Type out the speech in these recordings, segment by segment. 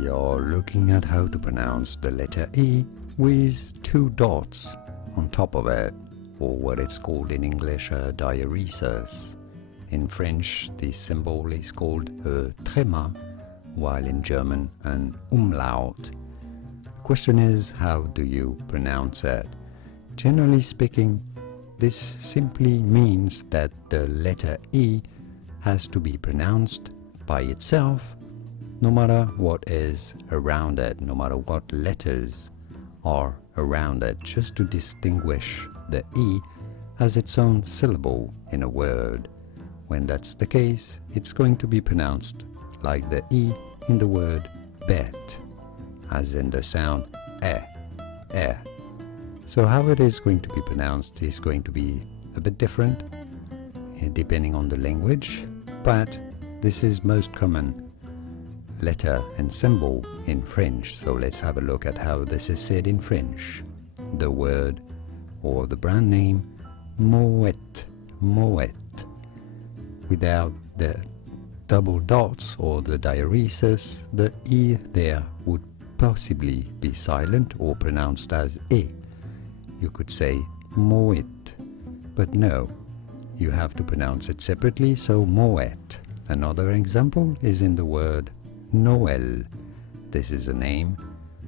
We are looking at how to pronounce the letter E with two dots on top of it, or what it's called in English a diaeresis. In French, this symbol is called a tréma, while in German an umlaut. The question is, how do you pronounce it? Generally speaking, this simply means that the letter E has to be pronounced by itself, no matter what is around it, no matter what letters are around it, just to distinguish the E as its own syllable in a word. When that's the case, it's going to be pronounced like the E in the word bet, as in the sound eh. So how it is going to be pronounced is going to be a bit different depending on the language, but this is most common letter and symbol in French. So let's have a look at how this is said in French. The word or the brand name Moet. Without the double dots or the diaeresis, the E there would possibly be silent or pronounced as E. You could say Moet, but no, you have to pronounce it separately, so Moet. Another example is in the word Noël. This is a name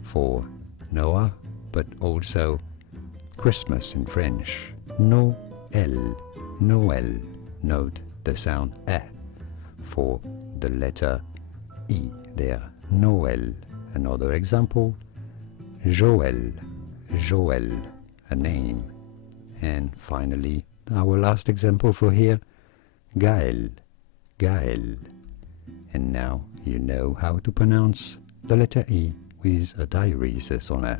for Noah, but also Christmas in French. Noël. Note the sound E for the letter E there. Noël. Another example, Joël, a name. And finally, our last example for here, Gaël. And now you know how to pronounce the letter E with a diaeresis on it.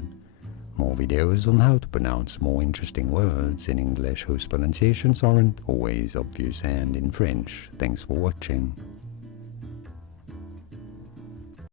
More videos on how to pronounce more interesting words in English whose pronunciations aren't always obvious and in French. Thanks for watching.